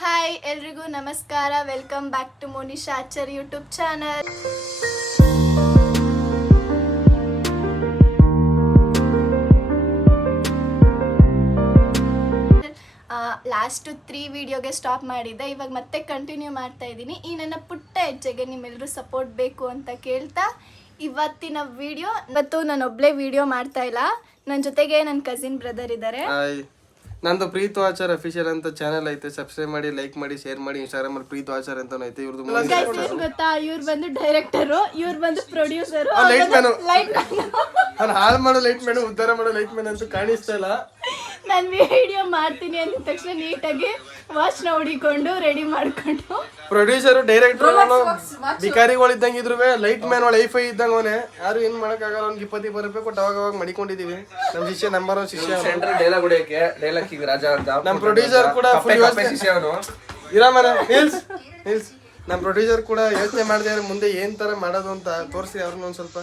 Hi ಎಲ್ರಿಗೂ ನಮಸ್ಕಾರ. Welcome back to Monisha Achar YouTube channel. Last 3 ವಿಡಿಯೋಗೆ ಸ್ಟಾಪ್ ಮಾಡಿದ್ದೆ. ಇವಾಗ ಮತ್ತೆ ಕಂಟಿನ್ಯೂ ಮಾಡ್ತಾ ಇದ್ದೀನಿ. ಈ ನನ್ನ ಪುಟ್ಟ ಹೆಜ್ಜೆಗೆ ನಿಮ್ಮೆಲ್ಲರೂ ಸಪೋರ್ಟ್ ಬೇಕು ಅಂತ ಕೇಳ್ತಾ ಇವತ್ತಿನ ವಿಡಿಯೋ. ಇವತ್ತು ನಾನು ಒಬ್ಳೆ ವಿಡಿಯೋ ಮಾಡ್ತಾ ಇಲ್ಲ, ನನ್ನ ಜೊತೆಗೆ ನನ್ನ ಕಸಿನ್ ಬ್ರದರ್ ಇದ್ದಾರೆ. ನಂದು ಪ್ರೀತು ಆಚಾರ್ ಅಫಿಷಿಯಲ್ ಅಂತ ಚಾನಲ್ ಐತೆ, ಸಬ್ಸ್ಕ್ರೈಬ್ ಮಾಡಿ, ಲೈಕ್ ಮಾಡಿ, ಶೇರ್ ಮಾಡಿ. ಇನ್ಸ್ಟಾಗ್ರಾಮ್ ಅಲ್ಲಿ ಪ್ರೀತು ಆಚಾರ್ ಅಂತ ಐತೆ. ಇವ್ರದ್ದು ಗೊತ್ತಾ, ಇವ್ರು ಬಂದು ಡೈರೆಕ್ಟರು, ಇವ್ರು ಬಂದು ಪ್ರೊಡ್ಯೂಸರು. ನಾನು ಹಾಳು ಮಾಡೋ ಲೈಟ್ ಮ್ಯಾನ್, ಉದ್ಧಾರ ಮಾಡೋ ಲೈಟ್ ಮ್ಯಾನ್ ಅಂತ ಕಾಣಿಸ್ತಾ ಇಲ್ಲ. ನಾನು ವಿಡಿಯೋ ಮಾಡ್ತೀನಿ ಅಂದ ತಕ್ಷಣ ನೀಟಾಗಿ ವಾಚ್ ನ ಹೊಡಿಕೊಂಡು ರೆಡಿ ಮಾಡ್ಕೊಂಡು ಪ್ರೊಡ್ಯೂಸರ್ ಡೈರೆಕ್ಟರ್ ಬಿಕಾರಿಗಳು ಇದ್ದಂಗೆ ಇದ್ರು, ಲೈಟ್ ಮ್ಯಾನ್ ಲೈಫೈ ಇದ್ದಂಗ ಅವನೇ. ಯಾರು ಏನ್ ಮಾಡಕ್ ಆಗಲ್ಲ. ಅವ್ನಿಗೆ 20 ರೂಪಾಯಿ ಕೊಟ್ಟು ಅವಾಗ ಮಡಿಕೊಂಡಿದೀವಿ. ನಮ್ ಶಿಷ್ಯ ನಂಬರ್ 1 ಶಿಷ್ಯ. ಡೈಲಾಗ್ ಹೊಡಿಯಕ್ಕೆ ಡೈಲಾಗ್ ಕಿಂಗ್ ರಾಜ ಅಂತ. ನಮ್ ಪ್ರೊಡ್ಯೂಸರ್ ಕೂಡ ಶಿಷ್ಯ ಅವನು. ಇರಾಮನ ನಿಲ್ಸ್. ನಮ್ ಪ್ರೊಡ್ಯೂಸರ್ ಕೂಡ ಯೋಚನೆ ಮಾಡಿದ್ರೆ ಮುಂದೆ ಏನ್ ತರ ಮಾಡೋದು ಅಂತ ತೋರಿಸಿ ಅವ್ರನ್ನ ಒಂದ್ ಸ್ವಲ್ಪ.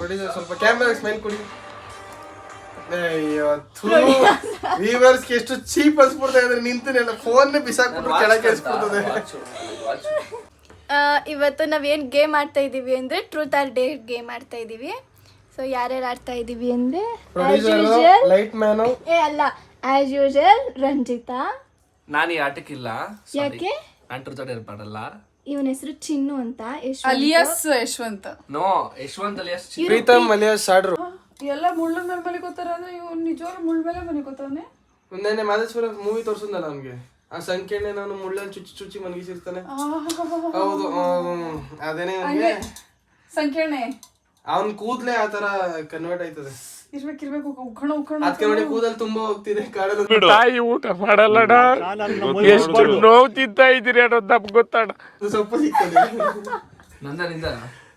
ಪ್ರೊಡ್ಯೂಸರ್ ಸ್ವಲ್ಪ ಕ್ಯಾಮ್ರಾ ಸ್ಮೈಲ್ ಕೊಡಿ. ವ್ಯೂವರ್ಸ್ಗೆ ಎಷ್ಟು ಚೀಪ್ ಅನ್ಸ್ಬಿಡ್ತಾ ಇದ್ರೆ ನಿಂತಿನೆಲ್ಲ ಫೋನ್ ಬಿಸಾಕ್ಬಿಟ್ರು ಕೆಳಗೆ ಅನ್ಸ್ಬಿಡ್ತದೆ. ಇವತ್ತು ನಾವೇನ್ ಗೇಮ್ ಆಡ್ತಾ ಇದೀವಿ ಅಂದ್ರೆ ಟ್ರೂತ್ ಆರ್ ಡೇರ್ ಗೇಮ್ ಆಡ್ತಾ ಇದೀವಿ. ಸೊ ಯಾರ್ಯಾರು ಆಡ್ತಾ ಇದೀವಿ ಅಂದ್ರೆ ಲೈಟ್ ಮ್ಯಾನ್ ಅಲ್ಲ, ಆಸ್ ಯೂಶುವಲ್ ರಂಜಿತಾ. ನಾನು ಈ ಆಟಕ್ಕಿಲ್ಲ. ಯಾಕೆ? ನಾನು ಟ್ರೂತ್ ಆರ್ ಡೇರ್ ಮಾಡಲ್ಲ. ಇವನ ಹೆಸರು ಚಿನ್ನು ಅಂತ. Alias Yashwant. No, Yashwant alias Preetham alias ಸಾಡ್ರು. ಎಲ್ಲ ಮುಳ್ಳ ಮೇಲೆ ಮಲಿಕೋತಾರ ಅಂದ್ರೆ ಇವ್ ನಿಜವಾಗ್ಲೂ ಮುಳ್ಳ ಮೇಲೆ ಮಲಿಕೋತಾನೆ. ಒಂದೇನೆ ಮಾದೇಶ್ವರ ಮೂವಿ ತೋರ್ಸಂದಲ್ಲ ನಮ್ಗೆ, ಆ ಸಂಖ್ಯೆನೆ ನಾನು ಮುಳ್ಳಲ್ಲಿ ಚುಚ್ಚಿ ಮನಗಿಸಿರ್ತಾನೆ. ಹೌದು, ಅದೇನೆ ಸಂಖ್ಯೆಣೆ. ಅವನ್ ಕೂದ್ಲೆ ಆತರ ಕನ್ವರ್ಟ್ ಆಯ್ತದೆ. ಇರ್ಬೇಕು ಉಕ್ಕಣ ಅದಕ್ಕೆ ನೋಡಿ ಕೂದಲು ತುಂಬಾ ಹೋಗ್ತಿದೆ ಕಾಡಲು. ತಾಯಿ ಊಟ ಮಾಡಲ್ಲಡ, ಎಷ್ಟು ನೋವು ತಿಂತಾ ಇದ್ದೀರಿ ಅನ್ನೋದು ನಮ್ಗೆ ಗೊತ್ತಾಡ. ಸ್ವಲ್ಪ ಸಿಗ್ತದೆ. ನಂದನಿಂದ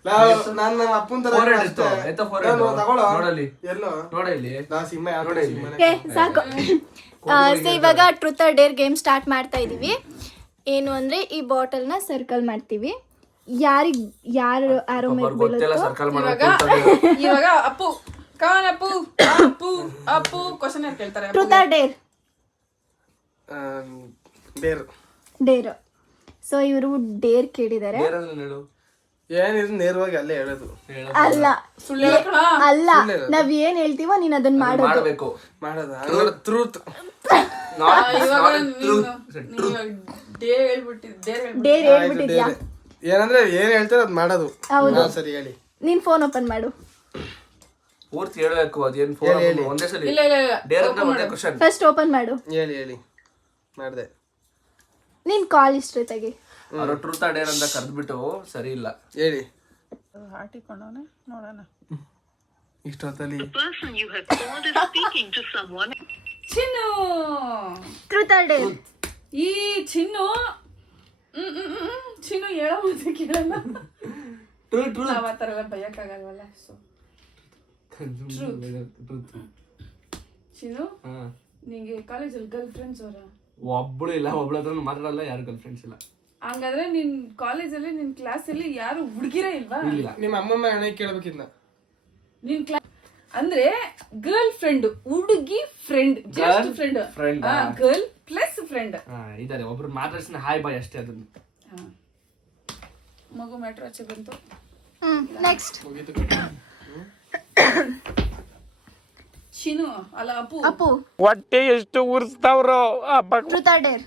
ನಾನು ನಮ್ಮ ಅಪ್ಪನ ತರ ನೋಡಲಿ ಎಲ್ಲೋ ನೋಡ ಇಲ್ಲಿ ನಾ ಸಿಂಹ ಸಾಕು. ಸೊ ಇವಾಗ truth or Deere game start ಮಾಡ್ತಾ ಇದೀವಿ. ಏನು ಅಂದ್ರೆ ಈ ಬಾಟಲ್ ನ ಸರ್ಕಲ್ ಮಾಡ್ತೀವಿ. ಯಾರು ಆರೋ ಮೇಲೆ ಬೀಳುತ್ತೋ ಇವಾಗ ಅಪ್ಪು ಕಾನ್ ಅಪ್ಪು ಅಪ್ಪು ಅಪ್ಪು ಕ್ವಶನ್ ಕೇಳ್ತಾರೆ. Truth or dare Deere. So ಇವರು ಡೇರ್ ಕೇಳಿದ್ದಾರೆ. ಏನಿದು ನೇರವಾಗಿ ಅಲ್ಲೇ ಹೇಳೋದು ಅಲ್ಲ, ಅಲ್ಲ, ನಾವ್ ಏನ್ ಹೇಳ್ತೀವೋ ನೀನ್ ಅದನ್ನ ಮಾಡಬೇಕು. ಟ್ರೂತ್ ಡೇರ್ ಹೇಳ್ಬಿಟ್ಟಿದ್ಯಾ? ಏನಂದ್ರೆ ಏನ್ ಹೇಳ್ತಾರೆ ಅದ್ ಮಾಡೋದು. ಸರಿ ಹೇಳಿ. ನೀನ್ ಫೋನ್ ಓಪನ್ ಮಾಡು. ಪೂರ್ತಿ ಹೇಳ್ಬೇಕು. ಅದೇನ್ ಫೋನ್ ಒಂದೇ ಸಲ ಡೇರ್ ಅಂತ ಒಂದೇ ಕ್ವಶನ್. ಫಸ್ಟ್ ಓಪನ್ ಮಾಡು. ಹೇಳಿ ಮಾಡ್ದೆ. ನೀನ್ ಕಾಲ್ ಹಿಸ್ಟ್ರಿ ತೆಗಿ. ಅವರು ಟ್ರೂತ್ ಆರ್ ಡೇರ್ ಅಂತ ಕರೆದ್ಬಿಟ್ಟು ಸರಿ ಇಲ್ಲ. ಹೇಳಿ. ಹಾಟಿಕೊಂಡವನೆ ನೋಡೋಣ. ಇಷ್ಟೊತ್ತಲ್ಲಿ ಚಿನ್ನು ಟ್ರೂತ್ ಆರ್ ಡೇರ್. ಈ ಚಿನ್ನು ಚಿನ್ನು ಹೇಳೋ ಮತ್ತೆ ಕೇಳಲ್ಲ. ನಾವ್ ಆ ಥರ ಎಲ್ಲ ಭಯಕ್ಕಾಗಲ್ವಲ್ಲ. ಸೊ ಚಿನ್ನು, ನಿಂಗೆ ಕಾಲೇಜಲ್ಲಿ ಗರ್ಲ್ ಫ್ರೆಂಡ್ಸ್ ಅವರ? ಒಬ್ಳು ಇಲ್ಲ, ಒಬ್ಳ ಹತ್ರ ಮಾತಾಡಲ್ಲ, ಯಾರು ಗರ್ಲ್ ಫ್ರೆಂಡ್ಸ್ ಇಲ್ಲ. ಹಂಗಾದ್ರೆ ನಿನ್ ಕಾಲೇಜಲ್ಲಿ ನಿನ್ ಕ್ಲಾಸಲ್ಲಿ ಯಾರು ಹುಡುಗಿರೇ ಇಲ್ವಾ? ಇಲ್ಲ. ನಿಮ್ಮ ಅಮ್ಮಮ್ಮ ಹಣ ಕೇಳ್ಬೇಕಿದ್ನ. ನಿನ್ ಕ್ಲಾಸ್ ಅಂದ್ರೆ ಗರ್ಲ್ ಫ್ರೆಂಡ್, ಹುಡುಗಿ friend, just friend, girl plus friend ಇದಾರೆ. ಒಬ್ರು ಮಾತಾಡ್ಸಿನ ಹಾಯ್ ಬಾಯ್ ಅಷ್ಟೇ. ಅದನ್ನ ಮಗು ಮ್ಯಾಟ್ರ್ ಆಚೆ ಬಂತು. ನೆಕ್ಸ್ಟ್ ಶಿನು ಅಲ್ಲ ಅಪ್ಪು. ಅಪ್ಪು ಹೊಟ್ಟೆ ಎಷ್ಟು ಉರ್ಸ್ತಾವ್ರೋ. Truth or dare.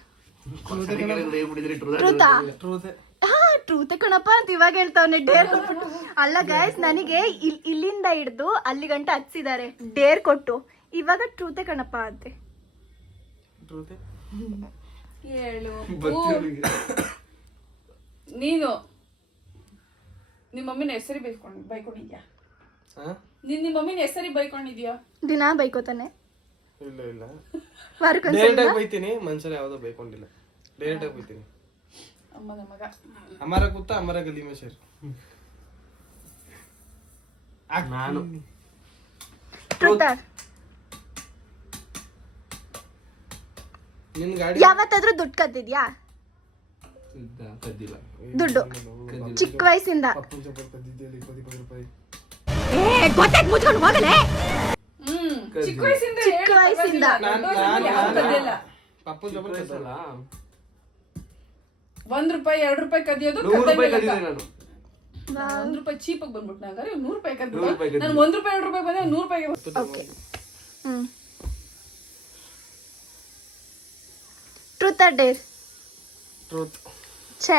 ಟ್ರೂತ್ ಕಣಪ್ಪ ಅಂತ ಇವಾಗ ಹೇಳ್ತಾವನೆ. ಡೇರ್ ಅಲ್ಲ ಗೈಸ್, ನನಗೆ ಇಲ್ಲಿಂದ ಹಿಡ್ದು ಅಲ್ಲಿ ಗಂಟ ಹಚ್ಚಿದ್ದಾರೆ ಡೇರ್ ಕೊಟ್ಟು. ಇವಾಗ ಟ್ರೂತೆ ಕಣಪ್ಪ ಅಂತೆ. ಹೇಳು. ನೀನು ನಿಮ್ಮ ಮಮ್ಮಿನ ಹೆಸರಿ ಬೈಕೊಂಡಿದ್ಯಾ? ನಿಮ್ಮ ಮಮ್ಮಿನ ಹೆಸರಿ ಬೈಕೊಂಡಿದ್ಯಾ? ದಿನ ಬೈಕೋತಾನೆ. ಇಲ್ಲ ಡೈರೆಕ್ಟ್ ಆಗಿ ಬೈತೀನಿ. ಮನ್ಸಲ್ಲಿ ಯಾವ್ದೋ ಬೈಕೊಂಡಿಲ್ಲ. ಡೈರೆಕ್ಟ್ ಆಗಿ ಬೈತೀನಿ. ಅಮ್ಮನ ಮಗ ಅಮರ ಕುತ್ತ ಅಮರ ಗಲಿ ಮೇ ಶೇರ್. ನಾನು ನಿನ್ ಗಾಡಿ ಯಾವತ್ತಾದ್ರೂ ದುಡ್ಡು ಕದ್ದಿದ್ಯಾ? ಕದ್ದಿಲ್ಲ. ದುಡ್ಡು ಚಿಕ್ಕ ವಯಸ್ಸಿಂದ ಚಿಕ್ಕ ವಯಸ್ಸಿಂದ ಪಪ್ಪನ ಜೊತೆ 1 ರೂಪಾಯಿ 2 ರೂಪಾಯಿ ಕದಿಯೋದು 100 ರೂಪಾಯಿ ಕದಿದೆ ನಾನು. 1 ರೂಪಾಯಿ ಚೀಪ್ ಆಗಿ ಬಂದ್ಬಿಟ್ಟು ನಂಗಾರೆ 100 ರೂಪಾಯಿ ಕದ್ದು 100 ರೂಪಾಯಿ ನಾನು 1 ರೂಪಾಯಿ 2 ರೂಪಾಯಿ ಬಂದೆ 100 ರೂಪಾಯಿಗೆ okay truth or dare? Truth. ಛೇ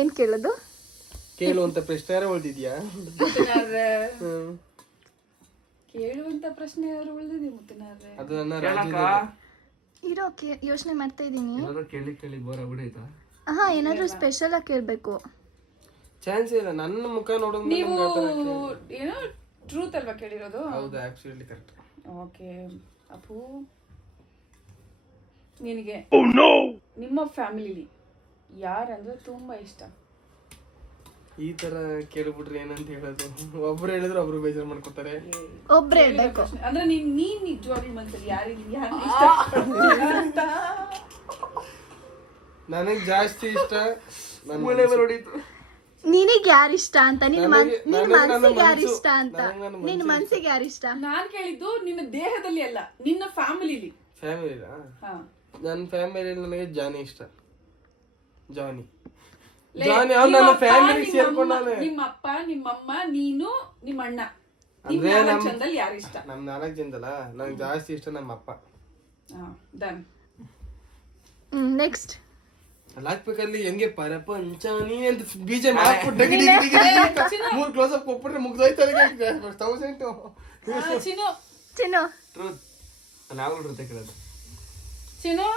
ಏನ್ ಕೇಳೋದು? ಕೇಳುವಂತ ಪ್ರಶ್ನೆ ಯಾರು ಉಳ್ದಿದ್ಯಾ? ಕೇಳುವಂತ ಪ್ರಶ್ನೆ ಯಾರು ಉಳಿದಿದೆ ಮುತ್ತಿನಾರೆ? ಅದು ನನ್ನ ಕೇಳಕ್ಕ? ಇರೋ ಯೋಚನೆ ಮಾಡ್ತಾ ಇದೀನಿ. ಏನಾದ್ರು ಕೇಳಿ ಬೋರ್ ಆಗ್ಬಿಡೈತಾ? ಹಾ ಏನಾದ್ರೂ ಸ್ಪೆಷಲ್ ಆಗಿ ಕೇಳ್ಬೇಕು. ಚಾನ್ಸ್ ಇಲ್ಲ, ನನ್ನ ಮುಖ ನೋಡೋದು ನೀವು ಏನೋ ಟ್ರೂತ್ ಅಲ್ವಾ ಕೇಳಿರೋದು? ಹೌದು, ಆಕ್ಚುಲಿ ಕರೆಕ್ಟ್. ಓಕೆ ಅಪ್ಪು, ನಿನಗೆ ನಿಮ್ಮ ಫ್ಯಾಮಿಲಿಲಿ ಯಾರಂದ್ರೆ ತುಂಬಾ ಇಷ್ಟ? ಈ ತರ ಕೇಳ್ಬಿಟ್ರೆ ಏನಂತ ಹೇಳೋದು? ಒಬ್ರು ಹೇಳಿದ್ರೆ ಒಬ್ರು ಬೇಜಾರು ಮಾಡ್ಕೊತಾರೆ. ಒಬ್ರೇ ಹೇಳ್ಬೇಕು. ಅಂದ್ರೆ ನೀನ್ ನಿಜವಾಗ್ಲೂ ಮನ್ಸಲ್ಲಿ ಯಾರಿಗೆ ಇಷ್ಟ ಅಂತ? ನನಗ್ ಜಾಸ್ತಿ ಇಷ್ಟ ನಿನಗ್ ಯಾರು ಇಷ್ಟ ಅಂತ? ನಿನ್ ಮನ್ಸಿಗೆ ಯಾರು ಇಷ್ಟ ಅಂತ? ನನಗ್ ನಿನ್ ಮನ್ಸಿಗೆ ಯಾರು ಇಷ್ಟ? ನಾನ್ ಕೇಳಿದ್ದು ನಿನ್ನ ದೇಹದಲ್ಲಿ ಅಲ್ಲ, ನಿನ್ನ ಫ್ಯಾಮಿಲಿಲಿ. ಫ್ಯಾಮಿಲಿ ನನ್ನ ಫ್ಯಾಮಿಲಿ ನನಗೆ ಜಾನಿ ಇಷ್ಟ. ಜಾನಿ ನನ್ನ ಫ್ಯಾಮಿಲಿ ಸೇರ್ಕೊಂಡಾನೆ. ನಿಮ್ಮ ಅಪ್ಪ, ನಿಮ್ಮಮ್ಮ, ನೀನು, ನಿಮ್ಮ ಅಣ್ಣ, ಅಂದ್ರೆ ಚಂದಲ್ಲಿ ಯಾರು ಇಷ್ಟ? ನಮ್ 4 ಜನದಲ್ಲ, ನಂಗೆ ಜಾಸ್ತಿ ಇಷ್ಟ ನಮ್ಮ ಅಪ್ಪ. ಡನ್. ನೆಕ್ಸ್ಟ್ ಹಾಕ್ಬೇಕಲ್ಲಿ ಹೆಂಗೆ ಪ್ರಪಂಚ ನೀ ಅಂತ ಬೀಜ ಮೂರ್ ಕ್ಲೋಸ್ ಅಪ್ ಕೊಟ್ಬಿಟ್ರೆ ಮುಗ್ದೋಯ್ತಾರೆ. ಚಿನ್ನು ಚಿನ್ನು ಟ್ರೂತ್. ನಾನು ಟ್ರೂತ್ ಕೇಳೋದು. ಚಿನ್ನು,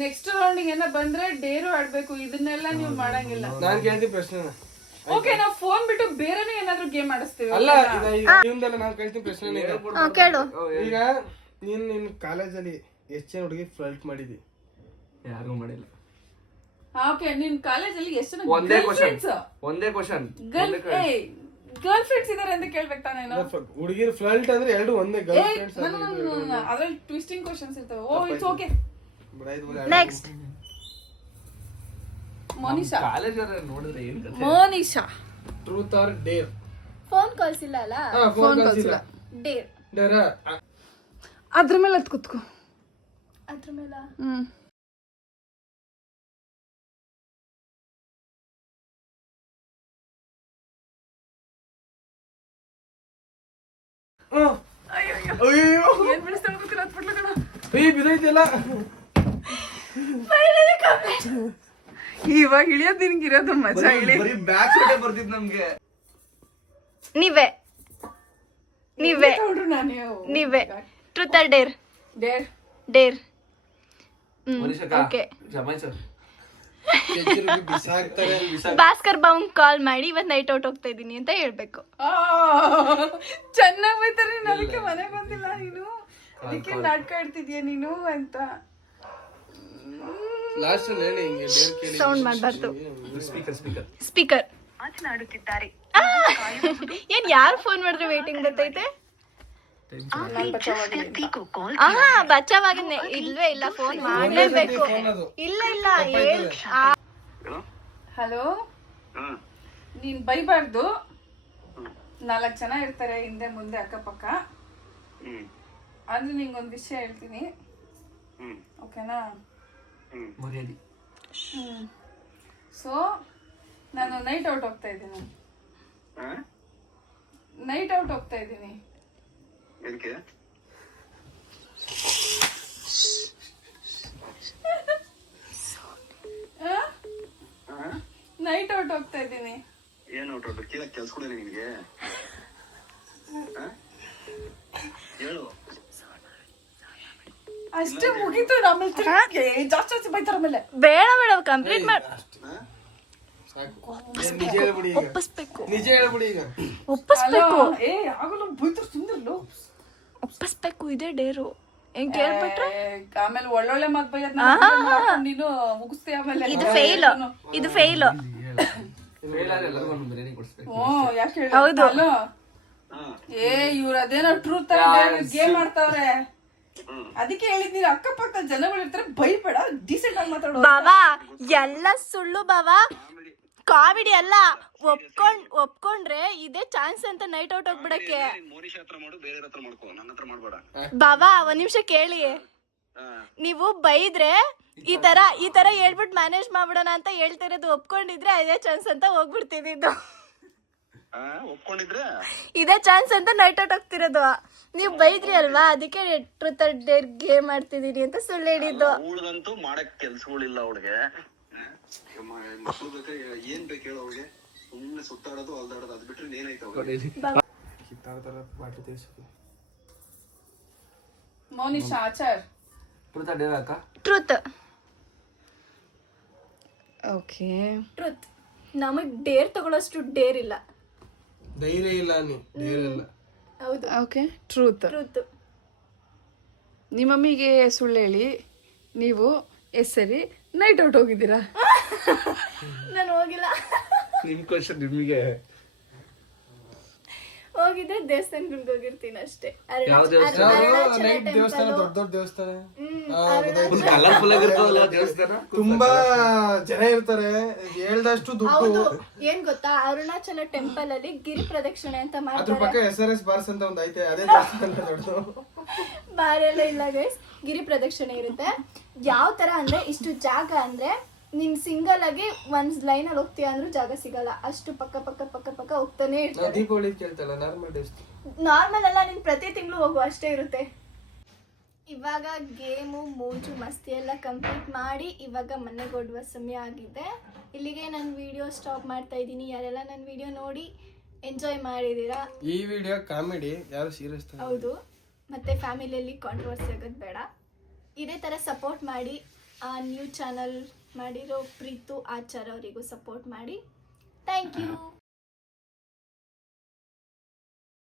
ನೆಕ್ಸ್ಟ್ ರೌಂಡ್ ಏನ ಬಂದ್ರೆ ಡೇರು ಆಡ್ಬೇಕು. ಇದನ್ನೆಲ್ಲ ನೀವು ಮಾಡಂಗಿಲ್ಲ. ನಾನ್ ಕೇಳ್ತೀನಿ ಪ್ರಶ್ನೆನ. ಓಕೆ, ನಾವು ಫೋನ್ ಬಿಟ್ಟು ಬೇರೆನೇ ಏನಾದ್ರು ಗೇಮ್ ಆಡಿಸ್ತೀವಿ. ಅಲ್ಲ, ಜೀವನದಲ್ಲ ನಾನ್ ಕೇಳ್ತೀನಿ ಪ್ರಶ್ನೆ. ಕೇಳು. ಈಗ ನಿನ್ ಕಾಲೇಜಲ್ಲಿ ಎಷ್ಟು ಜನ ಹುಡುಗಿ ಫ್ಲರ್ಟ್ ಮಾಡಿದಿ? ಯಾರಿಗೂ ಮಾಡಿಲ್ಲ. ಓಕೆ, ನಿನ್ ಕಾಲೇಜಲ್ಲಿ ಎಷ್ಟು ಜನ ಒಂದೇ ಗರ್ಲ್ ಫ್ರೆಂಡ್ಸ್ ಇದಾರೆ ಅಂತ ಕೇಳ್ಬೇಕು ತಾನೇ? ಹುಡುಗಿರ್ ಫ್ಲರ್ಟ್ ಅಂದ್ರೆ 2 ಒಂದೇ ಗರ್ಲ್ ಫ್ರೆಂಡ್ಸ್. ಅದ್ರಲ್ಲಿ ಟ್ವಿಸ್ಟಿಂಗ್ ಕ್ವಶನ್ಸ್ ಇರ್ತವೆ. Oh it's okay. Next Monisha. College ನೋಡಿದ್ರೆ ಏನ್ ಕಥೆ? Monisha, truth or Deere? Phone calls ಇಲ್ಲ ಅಲ್ಲ? ಫೋನ್ ಕಳ್ಸಿಲ್ಲ. ಡೇರ್. ಡೇರ ಅದ್ರ ಮೇಲೆ ಅದ್ ಕುತ್ಕೋ. ಅದ್ರ ಮೇಲ ಏನ್ ಬಿಡಿಸ್ತಾ ಹೋಗ್ತೀರ? ಹತ್ಬಿಟ್ಲ ಕಣ. ಬಿದೈತಿಲ್ಲ. ಇವಾಗ ಇಳಿಯೋದ್ ನಿನ್ಗಿರೋದು ಮಜಾ. ಇಳಿ. ಬ್ಯಾಕ್ ಸೈಡ್ ಬರ್ತಿದ್ ನಮ್ಗೆ. ನೀವೇ truth or dare? Dare. Dare. ಮನುಷ್ಯಕ್ಕ ಓಕೆ, ಜಮಾಯ್ಸರ್ ಭಾಸ್ಕರ್ ಬಾವ್ ಕಾಲ್ ಮಾಡಿ ಇವತ್ತು ನೈಟ್ ಔಟ್ ಹೋಗ್ತಾ ಇದೀನಿ ಅಂತ ಹೇಳ್ಬೇಕು. ಚೆನ್ನಾಗ್ ಬೈತಾರೆ. ನೀನ್ ಅದಕ್ಕೆ ಮನೆಗೆ ಬಂದಿಲ್ಲ ನೀನು, ಅದಕ್ಕೆ ನಾಟಕ ಆಡ್ತಿದ್ಯಾ ನೀನು ಅಂತ. ಲಾಸ್ಟ್ ಅಲ್ಲಿ ಹೇಳಿ ಹಿಂಗೆ ಡೇರ್ ಕೇಳಿ. ಸೌಂಡ್ ಮಾಡಬಾರ್ದು. ಸ್ಪೀಕರ್ ಮಾತನಾಡುತ್ತಿದ್ದಾರೆ. ಏನ್ ಯಾರು ಫೋನ್ ಮಾಡಿದ್ರೆ ವೇಟಿಂಗ್ ಬರ್ತೈತೆ? ಬಚಾವಾಗನೆ ಇಲ್ವೇ ಇಲ್ಲ, ಫೋನ್ ಮಾಡ್ಲೇಬೇಕು. ಇಲ್ಲ ಹಲೋ, ನೀನ್ ಬೈಬಾರ್ದು. 4 ಜನ ಇರ್ತಾರೆ ಹಿಂದೆ ಮುಂದೆ ಅಕ್ಕಪಕ್ಕ. ಆದ್ರೆ ನಿಂಗೊಂದ್ ವಿಷಯ ಹೇಳ್ತೀನಿ, ಓಕೆನಾ? ಮರ್ಯಾದೆ. ಸೊ ನಾನು ನೈಟ್ ಔಟ್ ಹೋಗ್ತಾ ಇದ್ದೀನಿ. ನೈಟ್ ಔಟ್ ಹೋಗ್ತಾ ಇದ್ದೀನಿ. ನೈಟ್ ಔಟ್ ಹೋಗ್ತಾ ಇದ್ದೀನಿ. ಏನು ಔಟ್ ಔಟ್ ಕೇಳಕ್ ಕೆಲ್ಸಕೊಡಿಲ್ಲ ನಿನಗೆ? ಹೇಳು. ಅಷ್ಟೇ ಮುಗೀತು. ಆಮೇಲೆ ಜಾಸ್ತಿ ಬೈತಾರ. ಆಮೇಲೆ ಬೇಡ ಕಂಪ್ಲೀಟ್ ಮಾಡಿ ಒಪ್ಪಿಸ್ಬೇಕು. ನಿಜ ಹೇಳ್ಬಿಡಿ ಈಗ. ಒಪ್ಪಿಸ್ಬೇಕು. ಆಗಲ್ಲ, ಬೈತಾರ. ಸುಂದರ್ಲು ಒಪ್ಪಿಸ್ಬೇಕು. ಇದೇ ಡೇರು. ಹೆಂಗ್ ಕೇಳ್ಬಿಟ್ರೆ ಆಮೇಲೆ ಒಳ್ಳೊಳ್ಳೆ ಮಾತು ಬೈಯೋದ್ ನೀನು ಮುಗಿಸ್ತೀಯ. ಆಮೇಲೆ ಇದು ಫೇಲ್. ಯಾಕೆ ಹೌದು. ಇವ್ರ ಅದೇನೋ ಟ್ರೂತ್ ಗೇಮ್ ಮಾಡ್ತಾವ್ರೆ. ಅದಕ್ಕೆ ಹೇಳಿದ್ನಿ, ಅಕ್ಕಪಕ್ಕ ಜನಗಳು ಇರ್ತಾರೆ, ಭಯಬೇಡ, ಡೀಸೆಂಟ್ ಆಗಿ ಮಾತಾಡೋ. ಬಾಬಾ ಎಲ್ಲ ಸುಳ್ಳು ಬಾಬಾ, ಕಾಮಿಡಿ ಅಲ್ಲ. ಒಪ್ಕೊಂಡ್ರೆ ಇದೇ ಚಾನ್ಸ್ ಅಂತ ನೈಟ್ ಔಟ್ ಹೋಗ್ಬಿಡಕ್ಕೆ. ಮೋನಿಶಾ ಹತ್ರ ಮಾಡು, ಬೇರೆ ಹತ್ರ ಮಾಡ್ಕೋ, ನನ್ನ ಹತ್ರ ಮಾಡ್ಬೇಡ. ಬಾಬಾ ಒಂದ್ ನಿಮಿಷ ಕೇಳಿ. ನೀವು ಬೈದ್ರೆ ಈ ತರ ಹೇಳ್ಬಿಟ್ಟು ಮ್ಯಾನೇಜ್ ಮಾಡ್ಬಿಡೋಣ ಅಂತ ಹೇಳ್ತಿರೋದು, ಒಪ್ಕೊಂಡಿದ್ರೆ ಇದೇ ಚಾನ್ಸ್ ಅಂತ ಹೋಗ್ಬಿಡ್ತಿದ್ದು. ಒಪ್ಕೊಂಡಿದ್ರೆ ಇದೇ ಚಾನ್ಸ್ ಅಂತ ನೈಟ್ ಔಟ್ ಹೋಗ್ತಿರೋದು. ನೀವು ಬೈದ್ರಿ ಅಲ್ವಾ, ಅದಕ್ಕೆ ಟ್ರೂತ್ ಆರ್ ಡೇರ್ ಗೇಮ್ ಮಾಡ್ತಿದೀನಿ ಅಂತ ಸುಳ್ಳು ಹೇಳಿದ್ದು. ಅವಳದಂತೂ ಮಾಡಕ್ ಕೆಲ್ಸಗಳಿಲ್ಲ ಅವಳಿಗೆ. ಮಕ್ಳು ಬೇಕಾ ಏನ್ ಬೇಕು ಹೇಳೋ ಅವಳಿಗೆ? ಸುಮ್ಮನೆ ಸುತ್ತಾಡೋದು ಅಲ್ದಾಡೋದು, ಅದ್ ಬಿಟ್ರೆ ಏನಾಯ್ತು ಅವ್ಳಿಗೆ? ಕಿತ್ತಾಡ್ತಾರ ಬಾಟ್ಲಿ ತೇರ್ಸಕ್ಕೆ. ಮೋನಿಶಾ ಆಚಾರ್ ಟ್ರೂತ್ ಡೇರ್ ಅಕ್ಕ. Truth okay. ಟ್ರೂತ್. ನಮಗ್ ಡೇರ್ ತಗೊಳ್ಳೋಷ್ಟು ಡೇರ್ ಇಲ್ಲ. ಧೈರ್ಯ ಇಲ್ಲ ನೀ, ಧೈರ್ಯ ಇಲ್ಲ. ಹೌದು, ಓಕೆ. ಟ್ರೂತ್. ಟ್ರೂತ್. ನಿಮ್ಮ ಮಮ್ಮಿಗೆ ಸುಳ್ಳು ಹೇಳಿ ನೀವು ಸರಿ ನೈಟ್ ಔಟ್ ಹೋಗಿದ್ದೀರಾ? ನಾನು ಹೋಗಿಲ್ಲ. ನಿಮ್ ಕ್ವಶನ್ ನಿಮಗೆ. ಹೋಗಿದ್ರೆ ದೇವಸ್ಥಾನಗಳಿಗೆ ಹೋಗಿರ್ತೀನಿ ಅಷ್ಟೇ. ಯಾವ ದೇವಸ್ಥಾನ? ನೈಟ್ ದೇವಸ್ಥಾನ, ದೊಡ್ಡ ದೊಡ್ಡ ದೇವಸ್ಥಾನ, ಕಲರ್ಫುಲ್ ಆಗಿರ್ತಾವಲ್ಲ ದೇವಸ್ಥಾನ. ತುಂಬಾ ಜನ ಇರ್ತಾರೆ, ಹೇಳ್ದಷ್ಟು ದುಡ್ಡು. ಹೌದು. ಏನ್ ಗೊತ್ತಾ, ಅರುಣಾಚಲ ಟೆಂಪಲ್ ಅಲ್ಲಿ ಗಿರಿ ಪ್ರದಕ್ಷಿಣೆ ಅಂತ ಅದ್ರ ಮಾಡ್ತಾರೆ. ಪಕ್ಕ SRS ಬಾರ್ಸ್ ಅಂತ ಒಂದ್ ಐತೆ, ಅದೇ ದೇವಸ್ಥಾನ ದೊಡ್ಡದು. ಬಾರೆಲ್ಲ ಇಲ್ಲ ಗೈಸ್, ಗಿರಿ ಪ್ರದಕ್ಷಿಣೆ ಇರುತ್ತೆ. ಯಾವ ತರ ಅಂದ್ರೆ, ಇಷ್ಟು ಜಾಗ ಅಂದ್ರೆ ನೀನ್ ಸಿಂಗಲ್ ಆಗಿ ಒಂದ್ ಲೈನ್ ಅಲ್ಲಿ ಹೋಗ್ತೀಯ ಅಂದ್ರೂ ಜಾಗ ಸಿಗಲ್ಲ, ಅಷ್ಟು ಪಕ್ಕ ಪಕ್ಕ ಪಕ್ಕ ಪಕ್ಕ ಹೋಗ್ತಾನೆ ಇರ್ತಾರೆ. ದೀಪಾವಳಿ ಕೇಳ್ತಲ್ಲ, ನಾರ್ಮಲ್ ಡೇಸ್. ನಾರ್ಮಲ್ ಅಲ್ಲ, ನೀನ್ ಪ್ರತಿ ತಿಂಗಳು ಹೋಗು ಅಷ್ಟೇ ಇರುತ್ತೆ. ಇವಾಗ ಗೇಮು ಮೋಜು ಮಸ್ತಿ ಎಲ್ಲ ಕಂಪ್ಲೀಟ್ ಮಾಡಿ ಇವಾಗ ಮನೆಗೆ ಹೊರಡುವ ಸಮಯ ಆಗಿದೆ. ಇಲ್ಲಿಗೆ ನನ್ನ ವಿಡಿಯೋ ಸ್ಟಾಪ್ ಮಾಡ್ತಾ ಇದ್ದೀನಿ. ಯಾರೆಲ್ಲ ನನ್ನ ವಿಡಿಯೋ ನೋಡಿ ಎಂಜಾಯ್ ಮಾಡಿದ್ದೀರಾ. ಈ ವಿಡಿಯೋ ಕಾಮಿಡಿ, ಯಾರು ಸೀರಿಯಸ್? ಹೌದು, ಮತ್ತೆ ಫ್ಯಾಮಿಲಿಯಲ್ಲಿ ಕಾಂಟ್ರವರ್ಸಿ ಆಗೋದು ಬೇಡ. ಇದೇ ಥರ ಸಪೋರ್ಟ್ ಮಾಡಿ. ನ್ಯೂ ಚಾನಲ್ ಮಾಡಿರೋ ಪ್ರೀತು ಆಚಾರ್ ಅವರಿಗೂ ಸಪೋರ್ಟ್ ಮಾಡಿ. Thank you.